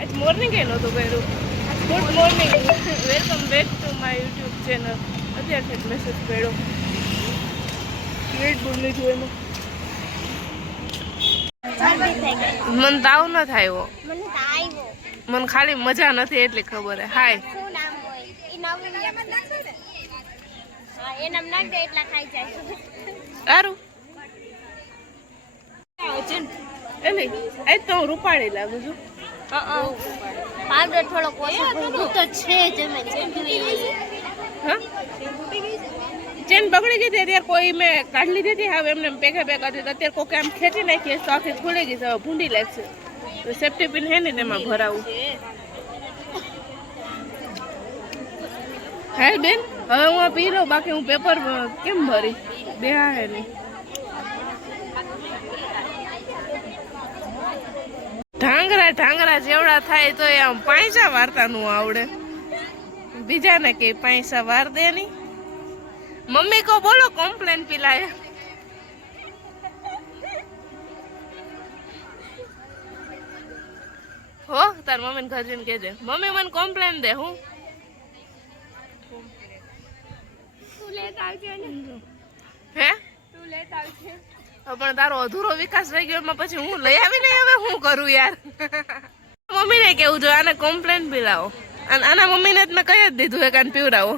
આજ મોર્નિંગ એ નહોતું કર્યું. Good morning, welcome back to my YouTube channel. અત્યારથી જ મેસેજ કર્યો. રેડ બુલ લીધું એમાં. મને તાવ ન થાય. મને ખાલી મજા નથી એટલી ખબર હે. હાય સારું એટલે આજ તો હું રૂપાળી લાગુ છું. પાવડર થોડો ઓછો તો છે જ અમે ચેન બગડી ગઈ હતી અત્યારે કોઈ મેં કાઢી લીધી હતી. હવે એમને પેકા પેકા હતી અત્યારે કોઈ આમ ખેંચી નાખીએ તો આખી ખુલી ગઈ છે. હવે ભૂંડી લાગશે તો સેફ્ટી પિન હે ને તેમાં ભરાવું. હે બેન હવે હું પી લઉં, બાકી હું પેપર કેમ ભરી બે હે નહીં. ઢાંગરા જેવડા થાય તો આમ પૈસા વાર્તા નું આવડે. બીજાને કે પૈસા વાર દે નહીં. મમ્મી કો બોલો કમ્પ્લેન પીલાય. હો તાર મમ્મી ને ઘર જઈને કહી દે મમ્મી મને કમ્પ્લેન દે. હું હે પણ તારો અધૂરો વિકાસ રહી ગયો એમાં પછી હું લઈ આવી ને હવે હું કરું યાર. મમ્મી ને કેવું જોઈએ આને કમ્પ્લેન પીલાવો. અને આના મમ્મી ને જ મેં કહી જ દીધું એક આને પીવડાવો,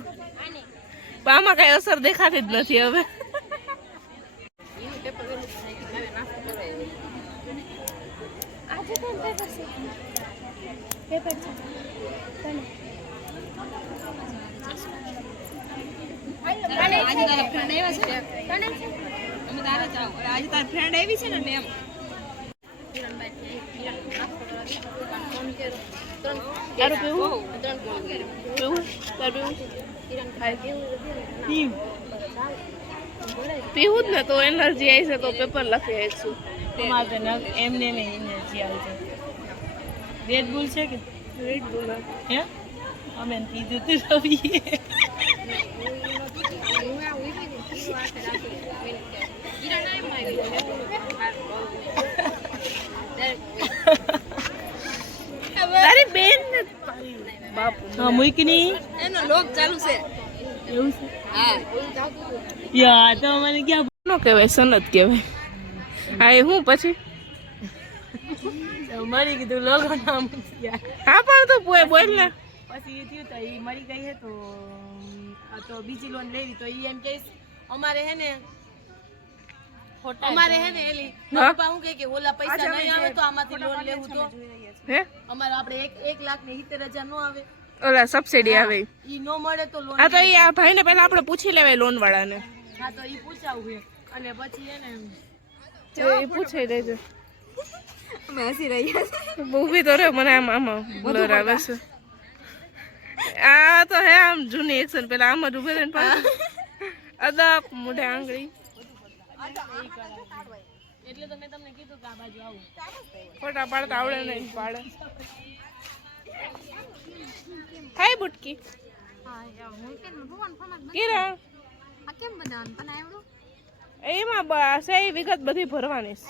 પણ આમાં કઈ અસર દેખાતી જ નથી હવે. ફ્રેન્ડ આવી છે ને મેમ પીવું જ ને તો એનર્જી આવી છે તો પેપર લખી આવીશું. એમને એનર્જી આવે છે. રેડ બુલ છે કે રેડ બુલ હે અમે પીધું તું રવિએ. તારી બેન બાપુ હા મૂકની એનો લોક ચાલુ છે એવું છે. હા યા તો મને ક્યાં નો કહેવાય સનત કહેવાય. હા એ હું પછી મરી કીધું લોગો નામ હા પણ તું બોલ ને. પછી એ થયું તો એ મરી ગઈ હે તો બીજી લોન લેવી તો એ એમ કહીશ અમારે હે ને અમારે હે ને એલી પપ્પા હું કે ઓલા પૈસા નહીં આવે તો આમાંથી લોન લેવું તો હે અમારે આપણે 1,70,000 નો આવે ઓલા સબસિડી આવે ઈ નો મળે તો લોન. આ તો એ આ ભાઈને પહેલા આપણે પૂછી લેવાય લોન વાળાને. હા તો ઈ પૂછાવું છે અને પછી હે ને એ પૂછી લેજો. અમે હસી રહ્યા છે ઊભી તો રે મને આમ બ્લર આવે છે. આ તો હે આમ જૂની એક્શન પેલા આમ જ ઉભી રહીને પાડે અદબ મોઢે આંગળી. એટલે તો મેં તમને કીધું કે આ બાજુ આવું. ફોટા પાડતા આવડે નહીં પાડે. હાય બુટકી કિરણ આ કેમ બનાવવાનું પણ આવડું એમાં સહી વિગત બધી ભરવાની છે.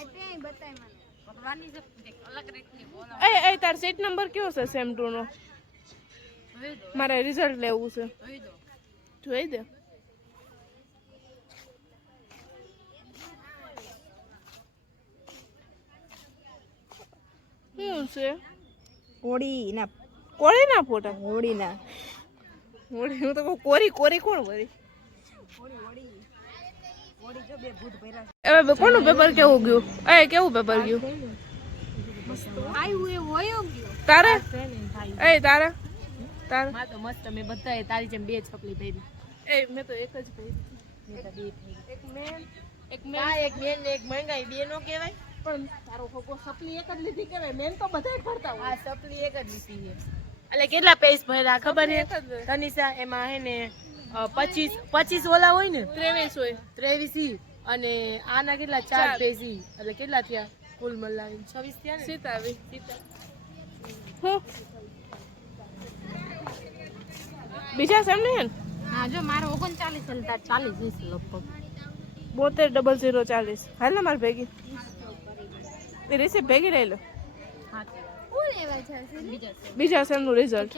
ભગવાનની જે અલગ રીતની બોલો. એ તાર સીટ નંબર કયો છે સેમ 2 નો? મારે રિઝલ્ટ લેવું છે. જોઈ દે. શું છે? હોળીના કોળીના ફોટા? હોળીના હોળી હું તો કહું કોરી કોરી કોણ ભરી? હવે કોનું પેપર કેવું ગયું? કેવું પેપર ગયું તારે? તારે માં તો મસ્ત મેં બધાએ તારી જેમ 2 છપલી પહેરી. મેં તો એક જ પહેરી. મેં તો 2 પહેરી. એક મેન એક મેન ને એક મંગાઈ 2 નો કહેવાય પણ તારો ફોકો સપલી એક જ લીધી કહેવાય. મેન તો બધાય ફરતા હોય. આ સપલી એક જ લીધી છે. એટલે કેટલા પેજ ભર્યા ખબર છે તનિષા? એમાં હે ને 25 ઓલા હોય ને 23 હોય 23 અને આના કેટલા 4 પેજ એટલે કેટલા થયા કુલ મળાવીને 26 થયા ને. સીતાવી હું બીજા સેમ નહીં. હા જો મારો 39 છે તાર 40 છે લગભગ 720040. હાલ ને મારે ભેગી રિસીપ ભેગી લઈ લો. હા બીજા સેમનું રિઝલ્ટ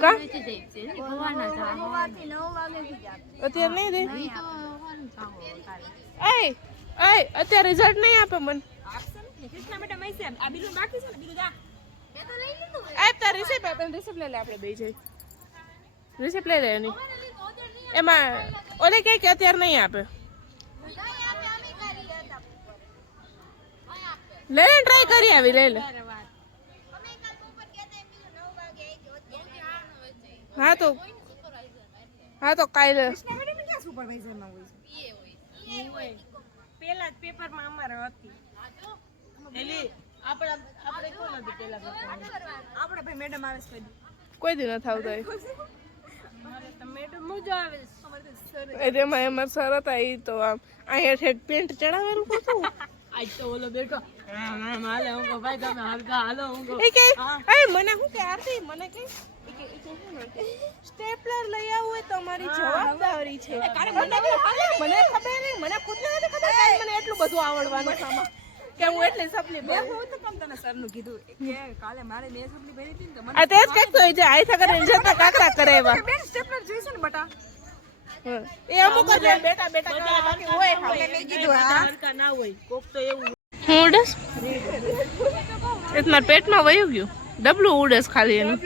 કા અત્યારે નહીં દે અત્યારે રિઝલ્ટ નહીં આપે મને રિસિપ્ટ આપે રિસિપ્ટ લઈ લે આપણે બે જઈ રિસિપ્ટ લઈ લે એની એમાં ઓલે કહે કે અત્યારે નહીં આપે લે ટ્રાય કરી આવી લઈ લે હા તો કાલે પેલા જ પેપરમાં અમારે હતી એટલે આપણે કોણ હતી પેલા આપણે ભાઈ મેડમ આવે છે કોઈ દી ન થાવતો મેડમ જ આવે એમાં સર હતા એ તો આમ અહીંયા ઠેઠ પેન્ટ ચડાવેલું હતું આજ તો ઓલો બેઠો હાલે હું કહું ભાઈ તમે હરગા હાલો હું કહું એ કે મને શું કે આરતી મને કે સ્ટેપલર લઈ આવું હોય તો મારી જવાબદારી છે મને ખબર નહીં મને ખુદને નથી ખબર કે મને એટલું બધું આવડવાનું છે આમાં કે હું એટલી સપલી મેં હું તો કમ તને સરનું કીધું કે કાલે મારે મેં સપલી ભરી હતી ને તો મને આ તેજ કહેતો હોય જે આઈ થકર જતા કાકરા કરે એવા બેન સ્ટેપલર જોઈશે ને બટા એ અમુક જ બેટા કરે બાકી હોય મેં કીધું હા હરકા ના હોય કોક તો એવું હું ઉડસ એ મારા પેટમાં વયું ગયું ડબલું ઉડસ ખાલી એનું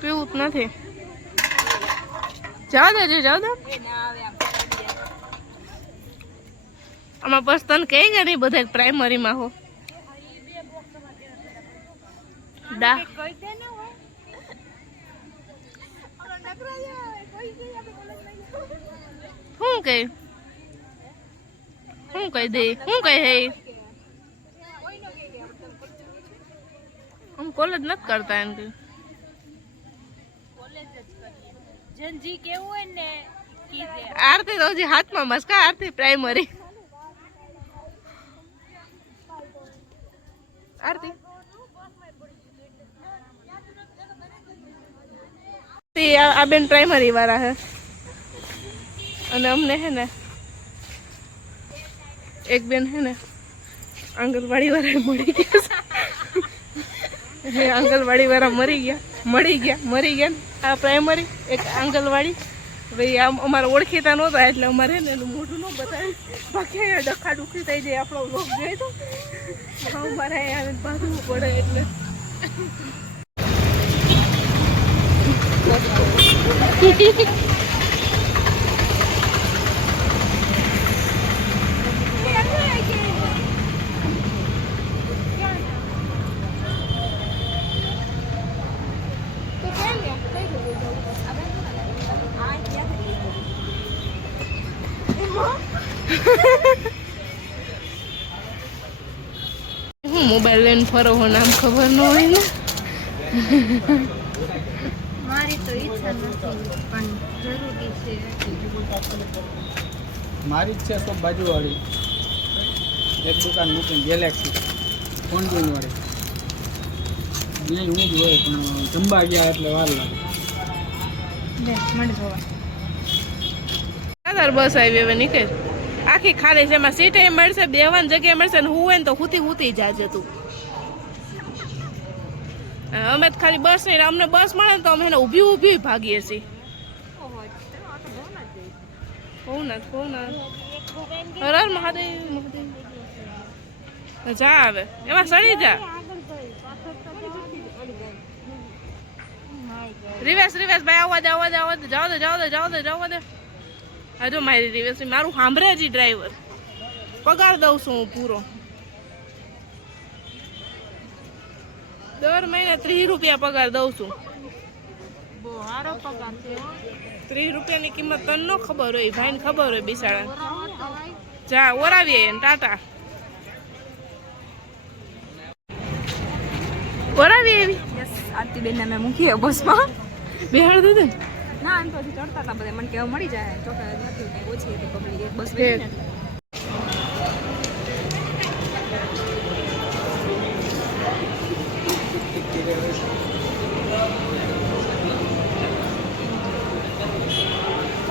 પીવું જ નથી જાવ દે આમાં બસ તને કહે કે નહીં બધા પ્રાઇમરીમાં હો ડા શું કહે દે શું કહે હે हम कॉलेज નથી કરતા એમ કે જનજી કેવું હોય ને કીધે આરતી તો હજી હાથમાં મસ્કા આરતી પ્રાઇમરી આરતી આ બેન પ્રાઇમરી વાળા હે અને અમને હે ને એક બેન હે ને આંગણવાડી વાળા મળી ગયા હે આંગણવાડી વાળા મરી ગયા આ પ્રાઇમરી એક આંગણવાડી ભાઈ આમ અમારે ઓળખીતા નહોતા એટલે અમારે ને એનું મોઢું ન બતાવ્યું બાકી અહીંયા ડખા ડુખી થઈ જાય આપણો લોક ગયો તો અમારે અહીંયા બાંધવું પડે એટલે હું મોબાઈલ લઈને ફરો હો નામ ખબર ન હોય ને મારી તો ઈચ્છા નથી પણ જરૂરી છે મારી જ છે તો બાજુવાળી એક દુકાન મૂકીને ગેલેક્સી ફોનબીન વાળી નહીં હું જ હોય પણ જમવા ગયા એટલે વાર લાગે મને જોવા બસ આવી હવે નીકળ આખી ખાલી છે એમાં સીટે મળશે બેવાની જગ્યાએ મળશે ને હું હોય ને તો હુતી જાજે તું અમે તો ખાલી બસ નહીં અમને બસ મળે ને તો અમે એને ઊભી ભાગીએ છીએ હર મહાદેવ જા આવે એમાં સડી જા રિવેશ ભાઈ આવવા દે જાવ દે હા જો મારી રિવેશ મારું સાંભળે જ ડ્રાઈવર પગાર દઉં છું હું પૂરો દર મહિને 30 રૂપિયા પગાર દઉં છું બહુ સારો પગાર છે 30 રૂપિયાની કિંમત તને ન ખબર હોય ભાઈને ખબર હોય બિસાડા જા ઓરાવીએ ટાટા ઓરાવીએ એવી યસ આરતીબેન ને મેં મૂકી બસમાં બેહાડ દે ના એમ તો હજી ચડતા હતા બધા મને કેવા મળી જાય ચોકા નથી કંઈ ઓછી હતી પબ્લિક એક બસ ઠીક. બેઠી ને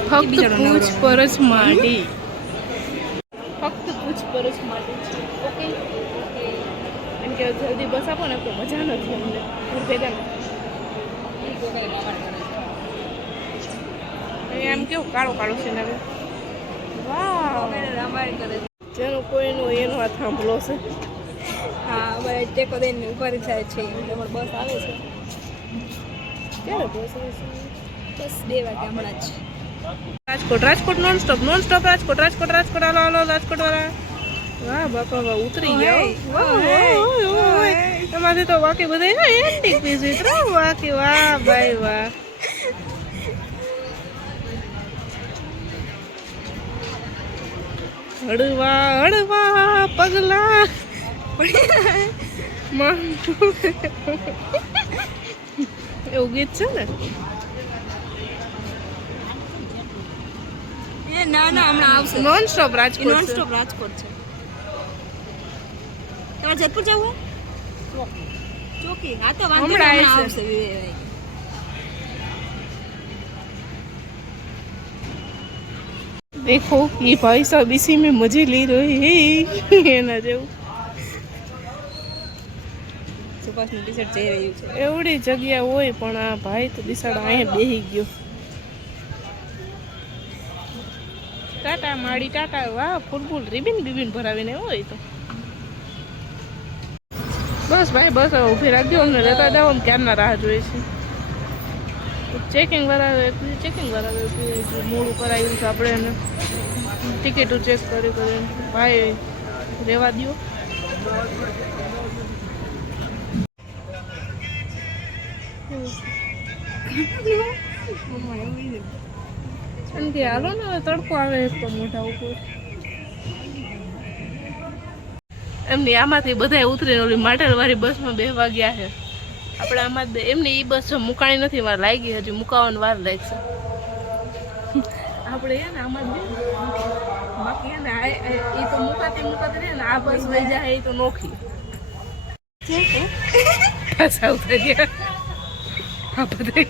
ફક્ત પૂછપરછ માટે ફક્ત પૂછપરછ માટે કે જલ્દી બસ આપો ને તો મજા નથી અમને ભેગા એમ કેવું કાળો કાળો છે ને હવે વાહ રામાયણ કરે છે. જેનો કોઈનો એનો આ થાંભલો છે હા અમારે ટેકો દઈને ઉભા રહી જાય છે તમારે બસ આવે છે ક્યારે બસ આવે છે બસ 2 વાગે હમણાં જ રાજકોટ રાજકોટ નોન સ્ટોપ રાજકોટ રાજકોટ રાજકોટ હાલો હાલો રાજકોટ વાળા વાહ બાપા વાહ ઉતરી ગયા તમારે તો વાકે બધા એન્ટિક પીસ વિતરો વાકે વાહ ભાઈ વાહ હળવા હળવા પગલા એવું ગીત છે ને એ ના ના હમણાં આવશે નોન સ્ટોપ રાજકોટ નોન છે. સ્ટોપ રાજકોટ છે તમારે જેતપુર જવું ચોકી હા તો વાંધો નહીં, હમણાં હમણાં આવશે. આવશે देखो ये भाई साहब इसी में मजे ले रहे हैं ना જેવું સુભાષનું ટી-શર્ટ જઈ રહ્યું છે એવડી જગ્યા હોય પણ આ ભાઈ તો બિસાડા અહીંયા બેહી ગયો ટાટા માડી ટાટા વાહ ફૂલ રિબિન બિબિન ભરાવીને હોય તો બસ ભાઈ બસ હવે ઊભી રાખજો અમને લેતા જાઓ અમે ક્યારના રાહ જોઈએ છે ચેકિંગ વાળા મોડું કરાવ્યું છે આપણે એને ટિકિટો ચેક કરી ભાઈ રહેવા દો એમ કે હાલો ને હવે તડકો આવે એક તો મોઢા ઉપર એમની આમાંથી બધા ઉતરીને ઓલી માટેલવાળી બસમાં 2 વાગ્યા છે આપણે આમાં એમની ઈ બસ મુકાણી નથી વાર લાગી હજી મુકાવાની વાર લાગશે આપણે ને આમાં બાકી ને એ તો મુકાતી રહે ને આ બસ લઈ જાય એ તો નોખી સાવ થઈ ગયા આ બધા